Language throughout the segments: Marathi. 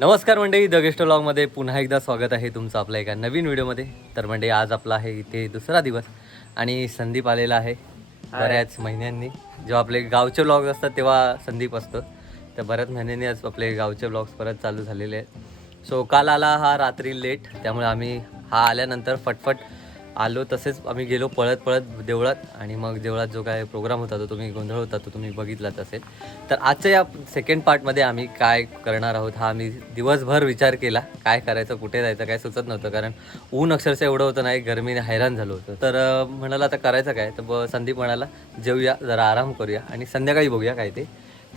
नमस्कार मंडळी, द गेस्ट व्लॉगमध्ये पुन्हा एकदा स्वागत आहे तुमचं आपल्या एका नवीन व्हिडिओमध्ये. तर मंडळी, आज आपला आहे इथे दुसरा दिवस आणि संदीप आलेला आहे बऱ्याच महिन्यांनी. जेव्हा आपले गावचे व्लॉग्स असतात तेव्हा संदीप असतो, तर बऱ्याच महिन्यांनी आज आपले गावचे व्लॉग्स परत चालू झालेले आहेत. सो काल आला हा रात्री लेट, त्यामुळे आम्ही हा आल्यानंतर फटफट आलो. तसेच आम्ही गेलो पळत पळत देवळात, आणि मग देवळात जो काय प्रोग्राम होता तो तुम्ही गोंधळ होता तो तुम्ही बघितलाच असेल. तर आजच्या या सेकंड पार्टमध्ये आम्ही काय करणार आहोत हा आम्ही दिवसभर विचार केला. काय करायचं, कुठे जायचं, काय सुचत नव्हतं, कारण ऊन अक्षरशः एवढं होतं नाही, गरमीने हैराण झालो होतं. तर म्हणाला आता करायचं काय, तर संदीप म्हणाला जेवूया, जरा आराम करूया आणि संध्याकाळी बघूया काय ते.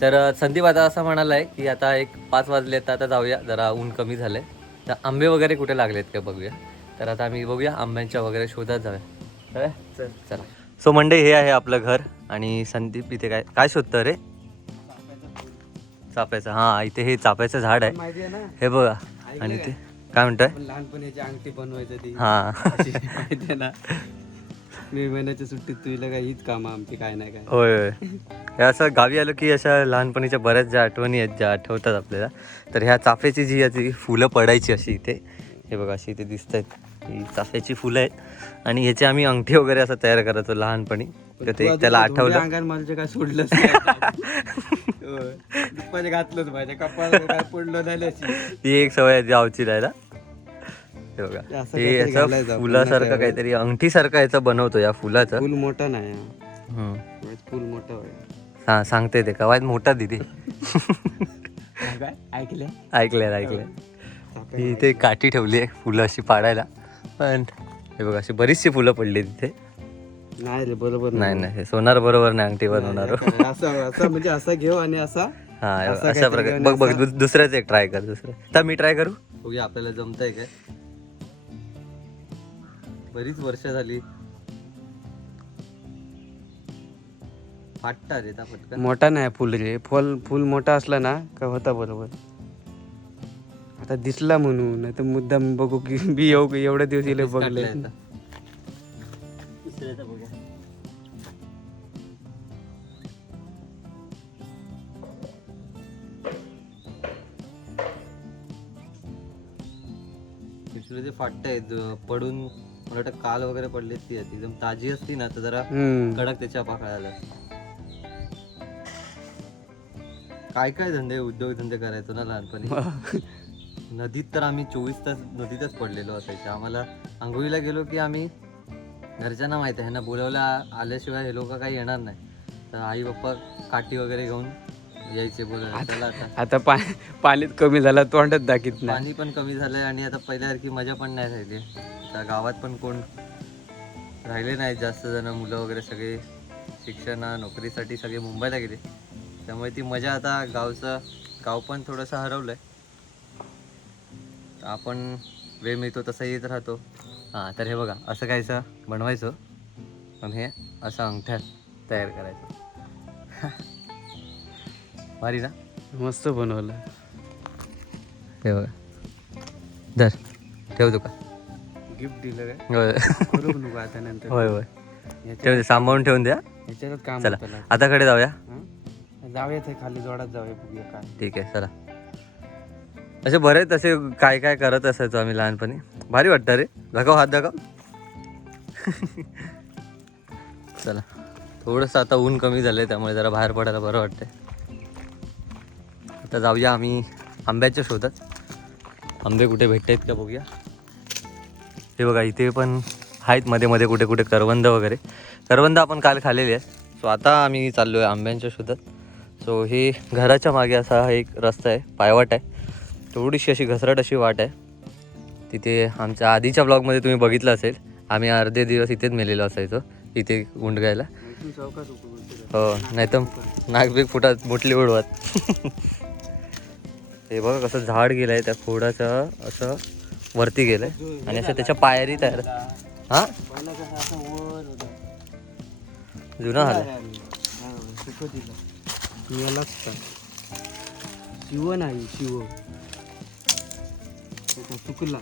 तर संदीप आता असं म्हणाला आहे की आता 5 वाजले, तर आता जाऊया, जरा ऊन कमी झालं आहे, तर आंबे वगैरे कुठे लागलेत का बघूया. तर आता आम्ही बघूया, आंब्यांच्या वगैरे शोधात जाऊया. चला. सो मंडे, हे आहे आपलं घर, आणि संदीप इथे काय काय शोधतं रे? चाफ्याचं. हा, इथे हे चाफ्याचं झाड आहे, माहिती आहे ना. हे बघा. आणि ते काय म्हणताय? लहानपणीची अंगठी बनवायचं ती. हा. माहिती आहे ना. मे महिन्याच्या सुट्टीत तुला काय हीच काम आमची, काय नाही काय. होय होय. हे असं गावी आलो की अशा लहानपणीच्या बऱ्याच ज्या आठवणी आहेत, ज्या आठवतात आपल्याला. तर ह्या चाफ्याची जी याची फुलं पडायची अशी इथे, हे बघा अशी इथे दिसत आहेत, ही चाफ्याची फुलं आहेत. आणि ह्याची आम्ही अंगठी वगैरे असं तयार करायचो लहानपणी. तर ते त्याला आठवलं. अंगार माझं काय सोडलंच नाही. दुपारी घातलंच माझ्या कपाळ काय पडलं नाही अशी. ती एक सवय आहे गावची राहायला. हे बघा, असं ते काहीतरी असं घालायचं आपण, फुलासारखं नसावं. काहीतरी अंगठीसारखं याचं बनवतो या फुलाचं. फुल मोठं नाही. हम्म. फुल मोठं होय. सांगते ते कवायत मोठा दिदी. काय ऐकले? ऐकलंय. ही इथे काठी ठेवली आहे फुलं अशी पाडायला, पण हे बघा अशी बरीचशी फुलं पडली तिथे. नाही रे, बरोबर नाही, हे सोनार बरोबर नाही अंगठी नाही, बनवणार. असं म्हणजे असं घेऊ आणि असा. हा, असं अशा काहीतरी प्रकारे. आणि बघ असं. दुसऱ्याच एक ट्राय कर, दुसरं. तर मी ट्राय करू, बघूया आपल्याला जमतंय काय. बरीच वर्ष झाली. फाटता रे त्या पटकन. मोठा नाही फुल रे, फुल मोठा असला ना का होता बरोबर. आता दिसला म्हणून, नाही तर मुद्दाम बघू की बी येऊ एवढ्या दिवस येईल बघले. काटलंय आता. दुसऱ्याचा बघूया. दुसरे जे फाटताय पडून, मला वाटतं काल वगैरे पडले ती एकदम ताजी असती ना तर जरा कडक त्याच्या पाकळाला. काय काय उद्योगधंदे करायचो ना लहानपणी. नदीत तर आम्ही 24 तास नदीतच पडलेलो असायचं. आम्हाला आंघोळीला गेलो की आम्ही, घरच्यांना माहिती आहे ना, बोलावल्या आल्याशिवाय हे लोक काही येणार नाही, तर आई बाप्पा काठी वगैरे घेऊन यायचे बोलायला. चला आता पाणीत कमी झाला, तोंडात दाखीत नाही. पाणी पण कमी झालंय, आणि आता पहिल्यासारखी मजा पण नाही राहिली. आता गावात पण कोण राहिले नाहीत जास्त जण, मुलं वगैरे सगळे शिक्षण नोकरीसाठी सगळे मुंबईला गेले, त्यामुळे ती मजा आता गाव पण थोडंसं हरवलंय. आपण वेळ मिळतो तसं येत राहतो. हां, तर हे बघा असं काहीचं बनवायचं, पण हे असं अंगठ्यात तयार करायचं. भारी ना. मस्त बनवलं. हे बघा, धर, ठेवतो का? गिफ्ट दिलं काय? होय करू नको आता नंतर. होय ठेवून दे, सांभाळून ठेवून द्या. याच्यातच काम चला होतं. आता कडे जाऊया. जाऊया ते खाली जोडात जाऊया, बघूया काय. ठीक आहे, चला. असे बरेच असे काय काय करत असायचो आम्ही लहानपणी. भारी वाटतं रे. दाखव, हात दाखव. चला, थोडंसं आता ऊन कमी झालंय, त्यामुळे जरा बाहेर पडायला बरं वाटतंय. आता जाऊया आम्ही आंब्याच्या शोधात. आंबे कुठे भेटतायत का बघूया. हे बघा, इथे पण आहेत मध्ये मध्ये कुठे कुठे करवंद वगैरे. करवंद आपण काल खाल्लेली आहे. सो आता आम्ही चाललो आहे आंब्यांच्या शोधात. सो हे घराच्या मागे असा हा एक रस्ता आहे, पायवाट आहे, थोडीशी अशी घसरट अशी वाट आहे. तिथे आमच्या आधीच्या ब्लॉगमध्ये तुम्ही बघितलं असेल, आम्ही अर्धे दिवस इथेच मेलेलो असायचो, इथे गुंडगायला. हो, नाही तर नागबीग फुटात मोठली उडवत. हे बघा कसं झाड गेलंय, त्या खोडाचं असं वरती गेलंय, आणि असं त्याच्या पायरी तयार. हा, जुना झाला. शिव नाही, शिव चुकला.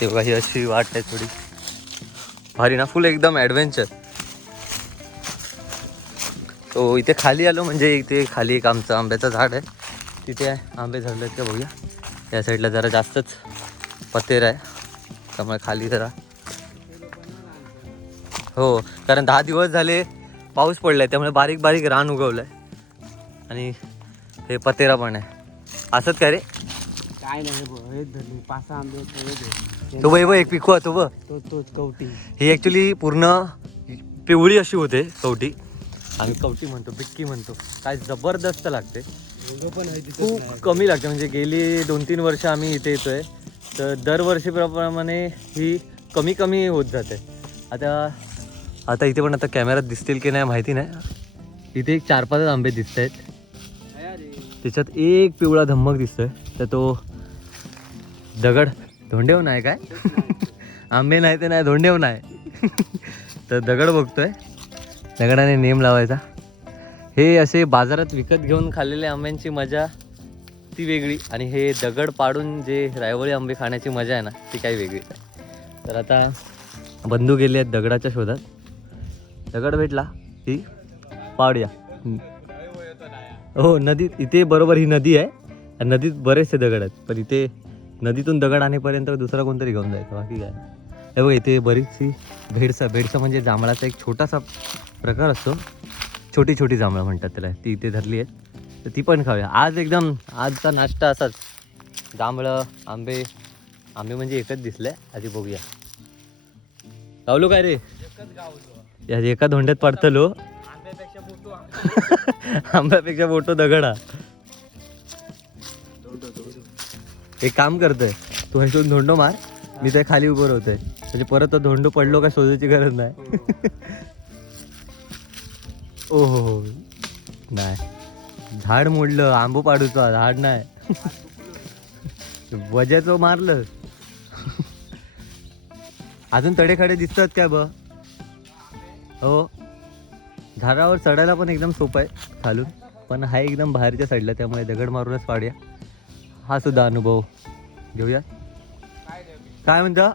ते बघा, ही अशी वाट आहे थोडी भारी ना, फुल एकदम ॲडव्हेंचर. तो इथे खाली आलो म्हणजे इथे खाली एक आमचं आंब्याचं झाड आहे, तिथे आंबे झालेत का बघूया. त्या साईडला जरा जास्तच पतेर आहे त्यामुळे खाली जरा हो, कारण 10 दिवस झाले पाऊस पडलाय त्यामुळे बारीक बारीक रान उगवलंय आणि हे पतेरा पण आहे. असंच काय रे? काय नाही 5-6 आंबे तो बघ एक पिकू तो बघ, तोच कवटी. ही ॲक्च्युली पूर्ण पिवळी अशी होते कवटी. आम्ही कवटी म्हणतो, बिक्की म्हणतो. काय जबरदस्त लागते. पण आहे खूप कमी लागते म्हणजे गेली 2-3 वर्ष आम्ही इथे येतोय तर दरवर्षीप्रमाणे ही कमी कमी होत जाते. आता इथे पण आता कॅमेऱ्यात दिसतील की नाही माहिती नाही. इथे एक 4-5 आंबे दिसत आहेत. त्याच्यात एक पिवळा धम्मक दिसतोय तर तो दगड धोंडेव नाही काय आंबे नाही ते नाही धोंडेव नाही तर दगड बघतोय. दगडाने नेम लावायचा. हे असे बाजारात विकत घेऊन खाल्लेल्या आंब्यांची मजा ती वेगळी आणि हे दगड पाडून जे रायवळी आंबे खाण्याची मजा आहे ना ती काही वेगळीच आहे. तर आता बंधू गेले आहेत दगडाच्या शोधात. दगड भेटला की पाडूया. हो नदीत, इथे बरोबर ही नदी आहे आणि नदीत बरेचसे दगड आहेत पण इथे नदीतून दगड आणेपर्यंत दुसरा कोणतरी घेऊन जायचं बाकी काय. हे बघ इथे बरीचशी भेडसा म्हणजे जांभळाचा एक छोटासा प्रकार असतो. छोटी छोटी जांभळं म्हणतात त्याला. ती इथे धरली आहेत तर ती पण खाऊया आज. एकदम आजचा नाश्ता असाच जांभळं आंबे. आंबे म्हणजे एकच दिसले आधी बघूया. गावलो काय रे? या एका धोंड्यात पडतलो आंब्यापेक्षा मोठो दगड हा. एक काम करतोय तू ह्याच्यातून धोंडो मार, मी त्या खाली उभं राहतोय म्हणजे परत तो धोंडो पडलो का शोधायची गरज नाही. ओहो नाही, झाड मोडलं. आंबो पाडूचा झाड नाही वजाचं मारलं. अजून तडेखडे दिसतात काय ब? हो, झाडावर चढायला पण एकदम सोपं आहे खालून, पण हा एकदम बाहेरच्या साईडला त्यामुळे दगड मारूनच पाडूया. हा सुद्धा अनुभव घेऊया. काय म्हणता?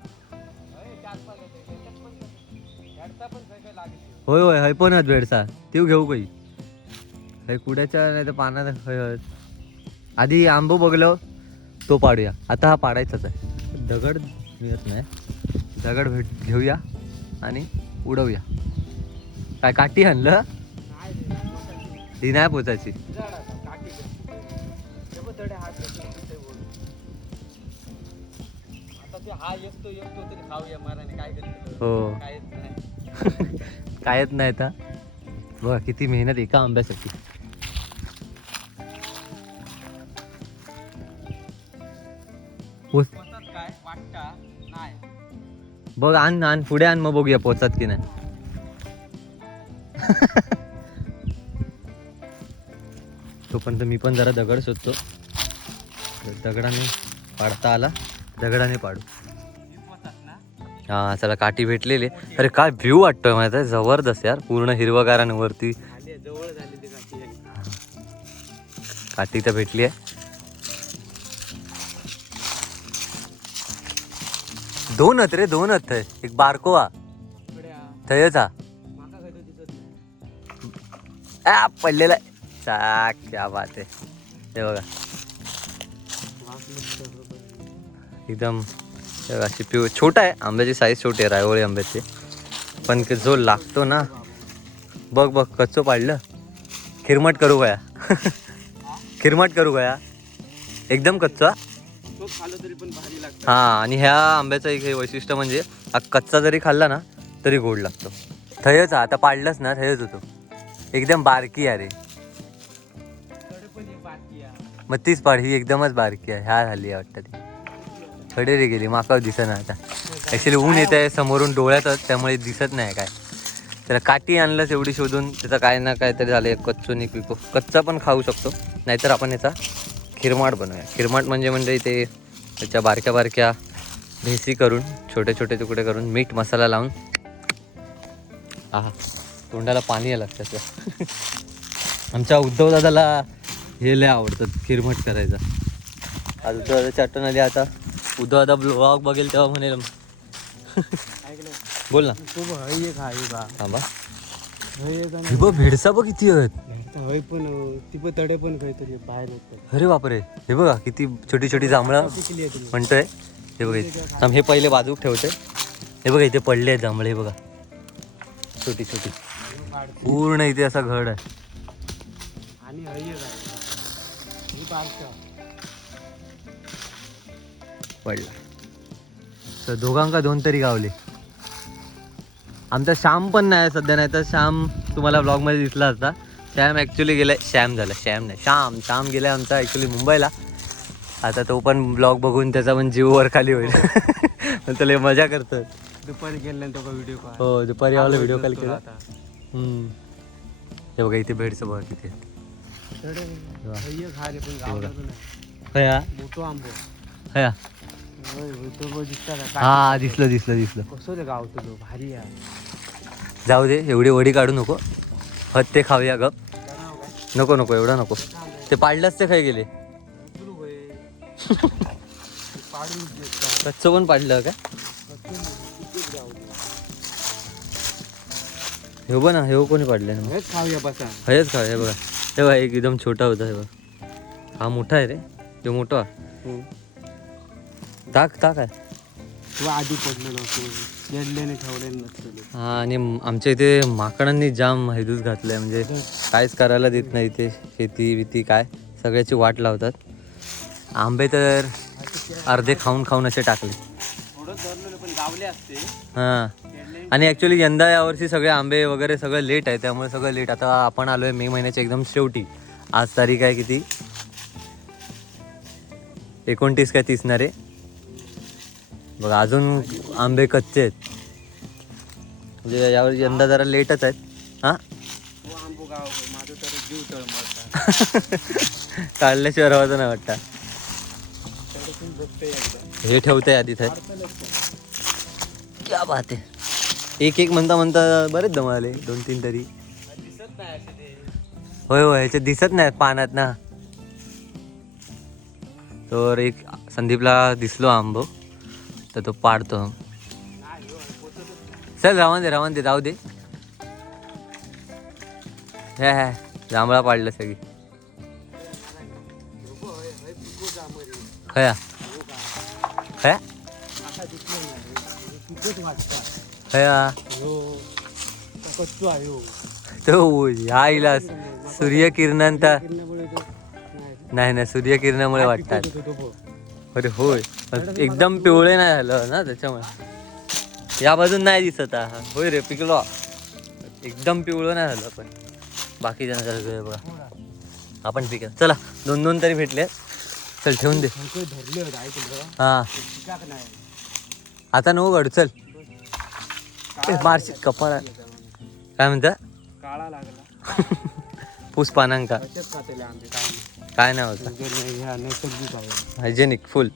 होय होय हय पण भेडसा ते घेऊ काही हय कुड्याच्या नाही तर पानात. आधी आंबो बघलो तो पाडूया. आता हा पाडायचाच आहे. दगड मिळत नाही, दगड घेऊया आणि उडवूया. काय काठी आणलं? ती नाही पोचायची. हो कायच नाही तर बघा किती मेहनत एका आंब्यासाठी. बघ आण पुढे आण मग बघूया पोचत की नाही. तोपर्यंत मी पण जरा दगड शोधतो. दगडाने पाडता आला दगडाने पाडू. हा चला काठी भेटलेली. अरे काय व्ह्यू वाटतोय माहिती आहे, जबरदस्त यार. पूर्ण हिरवगारांवरती काठी तर भेटली आहे. 2 रे 2 थंय एक बारको थयच हा पडलेला क्या बात आहे. हे बघा एकदम अशी छोटा आहे. आंब्याची साईज छोटी आहे रायवळी आंब्याची, पण जो लागतो ना बघ कच्चो पाडलं. खिरमट करू गया खिरमट करू गया एकदम कच्चा. हा आणि ह्या आंब्याचं एक हे वैशिष्ट्य म्हणजे कच्चा जरी खाल्ला ना तरी गोड लागतो. थयच आता पाडलंच ना थयच होतो. एकदम बारकी आहे रे. मग तीच पाड ही एकदमच बारकी आहे. ह्या झाली आहे वाटतं ती. खडे रे गेली माका दिसत नाही आता. ॲक्च्युली ऊन येत आहे समोरून डोळ्यातच त्यामुळे दिसत नाही काय. त्याला काठी आणलंच एवढी शोधून त्याचं काय ना काय तरी झालं. कच्चो नि पिको कच्चा पण खाऊ शकतो, नाहीतर आपण याचा खिरमाट बनवूया. खिरमाट म्हणजे इथे त्याच्या बारक्या बारक्या भेसी करून छोटे छोटे तुकडे करून मीठ मसाला लावून तोंडाला पाणी आलं त्याचं. आमच्या उद्धव दादाला हे लय आवडतं खिरमट करायचा. आज उद्धव दादाची आठवण आली. आता उद्धव दादा ब्लॉग बघेल तेव्हा म्हणेल बोल ना. थांबा हे बघ भेडसा बघ किती आहेत. हय पण ती पण तडे पण काहीतरी बाहेर होत. अरे बापरे, हे बघा किती छोटी छोटी जांभळं म्हणतोय. हे बघा इथे. थांब, हे पहिले बाजूक ठेवते. हे बघा इथे पडले आहेत जांभळे, हे बघा छोटी छोटी. पूर्ण इथे असा घड आहे. आणि पडला तर दोघांका दोन तरी गावले. आमचा श्याम पण नाही सध्या, नाही तर श्याम तुम्हाला ब्लॉगमध्ये दिसला असता. श्याम ॲक्च्युली गेलाय, श्याम झाला, श्याम नाही श्याम गेलाय आमचा ॲक्च्युली मुंबईला. आता तो पण ब्लॉग बघून त्याचा पण जीव वर खाली होईल. पण त्याला मजा करतो. दुपारी गेल्यानंतर व्हिडिओ कॉल. हो, दुपारी आम्हाला व्हिडिओ कॉल केला. हे बघा इथे भेडचं बघा किती आहे. हया मोठो आंबो. हया दिसतात. हा, दिसलं. कसं गावतो तो भारी आहे. जाऊ दे, एवढी वडी काढू नको. हत ते खाऊया गप. नको एवढा नको. ते पाडलंच ते खाई गेले. कच्चं पण पाडलं का? हे बघ ना, हे कोणी पाडलं ना. हेच खाऊया बसा. हेच खाऊया. बघा हे बघा, एक एकदम छोटा होता. हे बघा, हा मोठा आहे रे. तो मोठा ताक आहे. तू आधी पडलेलो गेडल्याने ठेवले नसलेले. हा, आणि आमच्या इथे माकडांनी जाम हैदूस घातलाय. म्हणजे काहीच करायला देत नाही इथे. शेती विती काय सगळ्याची वाट लावतात. आंबे तर अर्धे खाऊन असे टाकले. हां, आणि ॲक्च्युली यंदा यावर्षी सगळे आंबे वगैरे सगळं लेट आहे, त्यामुळे सगळं लेट. आता आपण आलो आहे मे महिन्याच्या एकदम शेवटी. आज तारीख आहे किती, 29 काय 30 ना रे. बघा अजून आंबे कच्चे आहेत. म्हणजे यावर यंदा जरा लेटच आहेत. हां, काढल्याशिवाय राहायचं नाही वाटतं. हे ठेवते आधी काय. क्या बात आहे. एक म्हणता बरेच दमाले 2-3 तरी. होय ह्याच्यात दिसत नाही पानात ना. तर एक संदीपला दिसलो आंबो, तर तो पाडतो. चल रावण दे जाऊ दे. हे जांभळा पाडलं सगळी. खया खया खया तो ह्या सूर्यकिरणांता नाही सूर्यकिरणामुळे वाटतात. अरे होय, एकदम पिवळे नाही झालं ना त्याच्यामुळे. या बाजून नाही दिसत. होय रे, पिकलो एकदम पिवळं नाही झालं. पण बाकीच्या बघा आपण पिकलं. चला 2 तरी भेटले. चल ठेवून दे. हा, आता नको काढू. चल मारशी कपाळा. काय म्हणता? काळा लागला. पूस पानांका काय नाही होता. हायजेनिक फुल.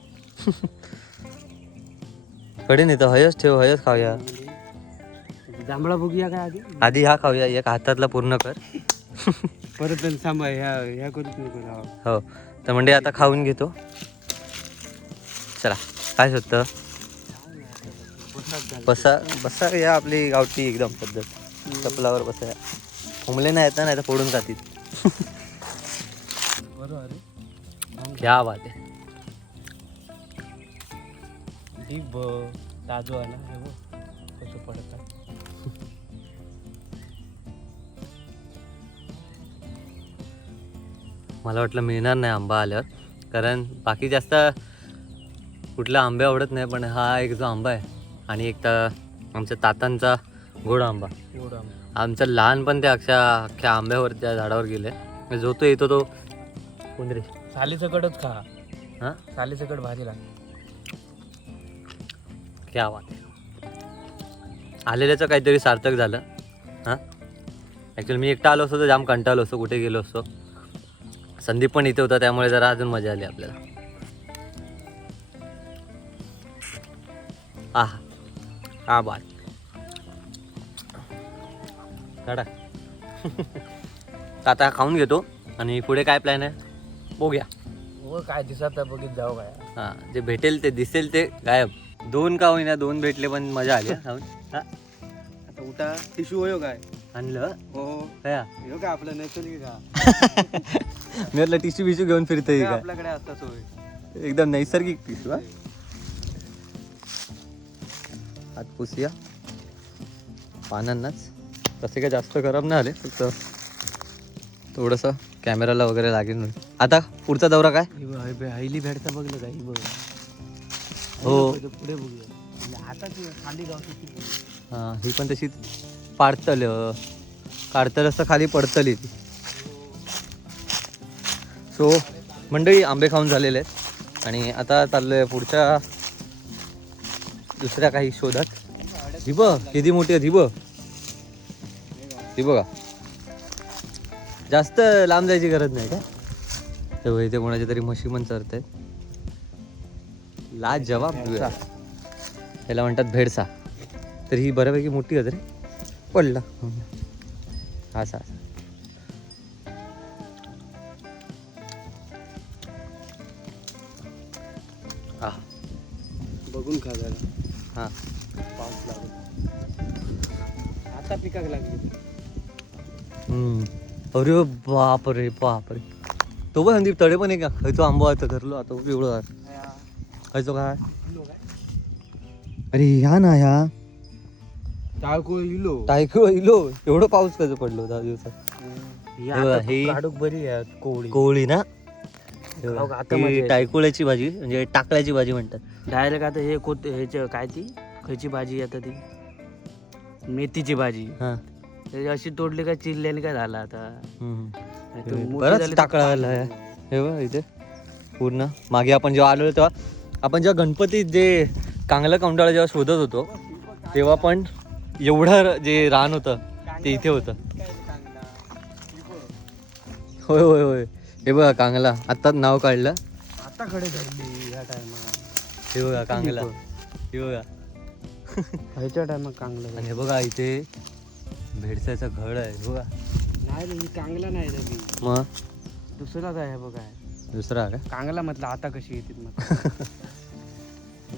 कडे नाही तर हयच ठेव, हयच खाऊया. जांभळा बघूया काय आधी हा खाऊया. एक हातातला पूर्ण कर. परत सांभाळ ह्या करूच नको. हो, तर म्हणजे आता खाऊन घेतो. चला, काय होतं बसा या आपली गावठी एकदम पद्धत. चपलावर बसा. हुमले नाही येतात, नाही तर फोडून जातील. क्या बात आहे. ताजो आहे ना, कसं पडत. मला वाटलं मिळणार नाही आंबा आल्यावर, कारण बाकी जास्त कुठला आंबे आवडत नाही. पण हा एक जो आंबा आहे, आणि एक तर आमच्या तातांचा गोड आंबा. आमचं लहानपण ते अख्ख्या आंब्यावर त्या झाडावर गेले. जो तो येतो तो कोण रे, सालीसकटच खा. हां, सालीसकट भारी लागते. क्या बात आहे. आलेल्याचं काहीतरी सार्थक झालं. हां, ॲक्च्युली मी एकटा आलो असतो तर जाम कंटाळलो असतो, कुठे गेलो असतो. संदीप पण इथे होता, त्यामुळे जरा अजून मजा आली आपल्याला. हा बात काढा. आता खाऊन घेतो आणि पुढे काय प्लॅन आहे बघूया. हो, काय दिसत बघित जाऊ काय. हां, जे भेटेल ते दिसेल ते गायब. 2 का होईना 2 भेटले पण मजा आली. खाऊन. आता उठा टिश्यू होयो काय. आणलं हो काय हे का आपलं नैसर्गिक का मी म्हटलं टिश्यू बिश्यू घेऊन फिरतोय काय काय आपल्याकडे असता सोय एकदम नैसर्गिक टिश्यू हा हात पुसूया पानांनाच तसे काय जास्त गरम नाही आले फक्त थोडंसं कॅमेराला वगैरे लागेल म्हणून. आता पुढचा दौरा काय हायली भेटता बघलं का ही बघ हो पुढे बघूया आता खाली गावची हां ही पण तशी पाडतल काढतल असतं खाली पडतली ती सो मंडळी आंबे खाऊन झालेले आहेत आणि आता चाललोय पुढच्या दुसऱ्या काही शोधात ही बघ किती मोठी आहे ही बघा जास्त लांब जायची गरज नाही का तेव्हा इथे कोणाच्या तरी म्हशी पण चरत आहेत लाजवाब याला म्हणतात भेडसा तर ही बऱ्यापैकी मोठी होत रे पडला असा हा बघून खा जरा हा पाऊस लागत आता पिकाक लागली अरे बापरे बापरे तो पण संदीप तळे पण आहे का खयचो आंबो आता धरलो आता एवढं खयचो काय अरे ह्या ना ह्या टाळको इलो टायको इलो एवढं पाऊस कसं पडलो 10 दिवसात ही काढूक बरी आहे कोवळी कोवळी ना खाऊ का? आता मजा ही येते. टायकुळ्याची भाजी म्हणजे टाकळ्याची भाजी म्हणतात डायरेक्ट आता हे कोत ह्याच्या काय ती खयची भाजी आता ती मेथीची भाजी हा त्याची अशी तोडली का चिरल्याने काय झालं आता नाही तर मोठी बरंच झाली तर टाकळा पाणी आलाय येतं. हे बघ इथे पूर्ण मागे आपण जेव्हा आलो तेव्हा आपण जेव्हा गणपतीत जे कांगला कौंडाळा जेव्हा शोधत होतो तेव्हा पण एवढं जे रान होतं ते इथे होतं होय होय होय हे बघा कांगला आत्ताच नाव काढलं आता कडे धरली ह्या टायमाला हे बघा कांगला हे बघा ह्याच्या टायमात कांगलं आणि हे बघा इथे भेडसाचं घड आहे हे बघा नाही रे, ही कांगला नाही रे मी मग दुसराच आहे बघा दुसरा का कांगला म्हटलं आता कशी येते मग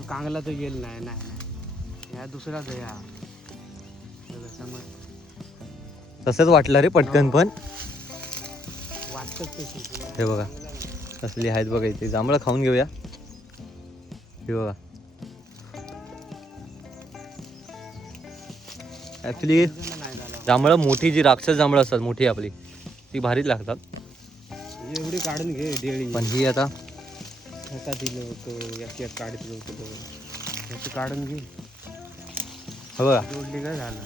कांगला तो येईल नाही नाही ह्या दुसराच आहे हा बघा, समज तसंच वाटलं रे पटकन पण वाटतच तशी हे बघा कसली आहेत बघा इथे जांभळं खाऊन घेऊया हे बघा ॲक्च्युली नाही झालं जांभळं मोठी जी राक्षस जांभळं असतात मोठी आपली ती भारीच लागतात एवढी काढून घे डेळी पण ही आता ठेका दिलं होतं याची काढितलं होतं बघ याची काढून घे हे बघा जोडली काय झालं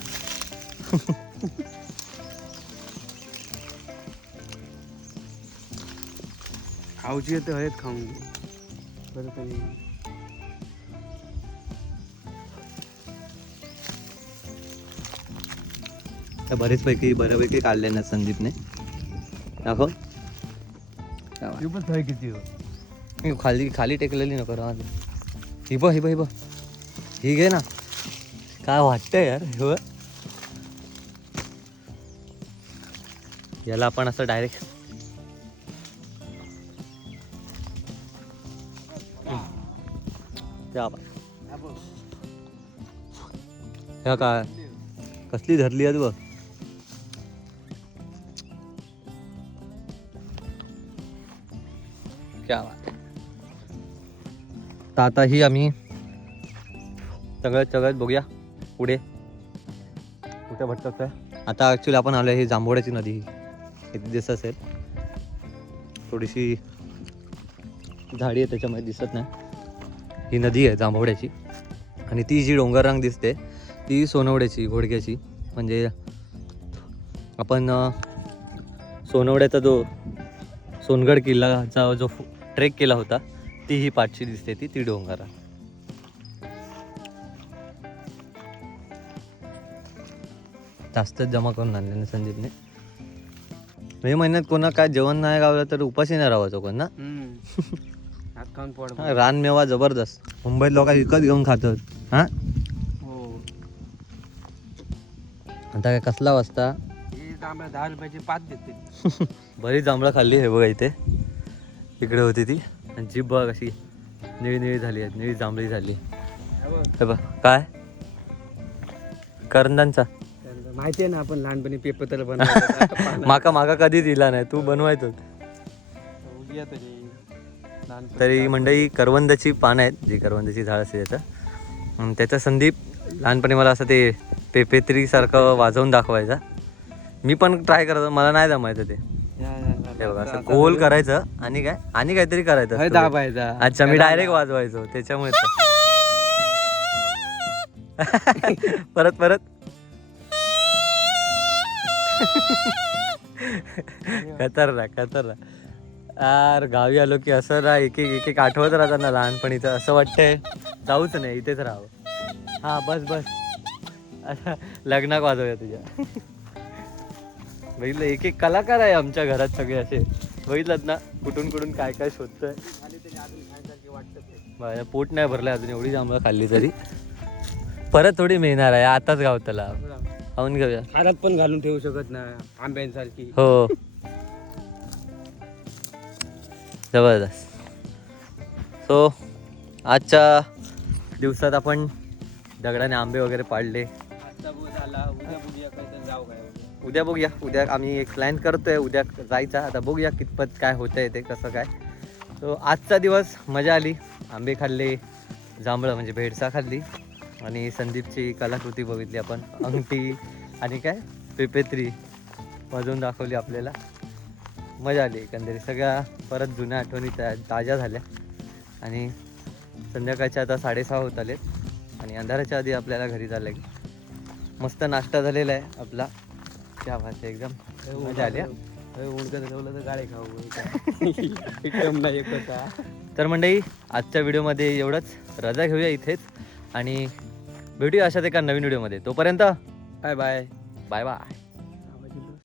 खाऊची येते हळद खाऊन घे बरं तरी त्या बऱ्यापैकी काढले ना संदीपने दाखव पण थंय किती मी खाली खाली टेकलेली नको राहा ही बघ ही घे ना काय वाटतंय यार हे बघ. याला आपण असं डायरेक्ट ह्या काय कसली धरली आहे बघ क्या बात आहे. तर आता ही आम्ही सगळ्यात बघूया पुढे कुठे भटकत आहे आता ॲक्च्युली आपण आलो ही जांभोड्याची नदी इथे दिसत असेल थोडीशी झाडी आहे त्याच्यामध्ये दिसत नाही ही नदी आहे जांभोड्याची आणि ती जी डोंगररांग दिसते ती सोनवड्याची घोडक्याची म्हणजे आपण सोनवड्याचा जो सोनगड किल्लाचा जो ट्रेक केला होता ती ही पाठची दिसते ती डोंगरा जास्तच जमा करून आणले संदीपने मे महिन्यात कोणा काय जेवण नाही गावलं तर उपाशी नाही राहायचं कोण ना हात खाऊन पोट रानमेवा जबरदस्त मुंबईत लोक विकत घेऊन खातात हा हो आता काय कसला वाजता हे तांबडा 10 रुपयाची 5 देते बरीच जांभळं खाल्ली हे बघा इथे इकडे होती ती आणि जीभ बघ अशी निळी झाली आहे निळी जांभळी झाली हे बघ काय करंदांचा माहिती आहे ना आपण लहानपणी पेपर तर बनवायचं माका कधी दिला नाही, तू बनवायचो. उद्या तरी लहानपणी तरी मंडळी करवंदाची पानं आहेत, जी करवंदाची झाड असते त्याचं. त्याचा संदीप लहानपणी मला असं ते पेपेत्री सारखं वाजवून दाखवायचा. मी पण ट्राय करायचो, मला नाही जमायचं ते. हे बघा असं गोल करायचं आणि काहीतरी करायचं असतं ते. दाबायचा. अच्छा, मी डायरेक्ट वाजवायचो त्याच्यामुळे. परत खतरनाक. यार गावी आलो की असं ना एक एक आठवत राहतात ना लहानपणीचं, असं वाटतंय जाऊच नाही, इथेच राहावं. हा बस आता लग्नाक वाजवूया तुझ्या. बघितलं, एक कलाकार आहे आमच्या घरात सगळे असे. बघितलं ना कुठून काय शोधतोय. माझ्या पोट नाही भरलंय अजून, एवढी जांभळं खाल्ली तरी. परत थोडी मिळणार आहे, आताच गावतला खाऊन घेऊया. हातात पण घालून ठेवू शकत ना आंब्यांसारखी. हो, जबरदस्त. सो आजच्या दिवसात आपण दगडाने आंबे वगैरे पाडले. उद्या बघूया. उद्या आम्ही एक प्लॅन करतोय उद्या जायचा. आता बघूया कितपत काय होतंय ते, कसं काय. सो आजचा दिवस मजा आली. आंबे खाल्ले, जांभळं म्हणजे भेडसा खाल्ली, आणि संदीपची कलाकृती बघितली आपण. अंगठी आणि पेपेत्री वाजवून दाखवली आपल्याला. मजा आली एकंदरीत. सगळ्या परत जुन्या आठवणी ताज्या झाल्या. आणि संध्याकाळच्या आता 6:30 होत आलेत, आणि अंधाराच्या आधी आपल्याला घरी जायला की मस्त नाश्ता झालेला आहे आपला. त्या भाषा एकदम मजा आली. उडकत ठेवलं तर गाडी खाऊ एकदम नाही एक होता. तर मंडळी आजच्या व्हिडिओमध्ये एवढंच. रजा घेऊया इथेच, आणि भेटूया अशाच एका नवीन व्हिडिओमध्ये. तोपर्यंत बाय बाय. बाय.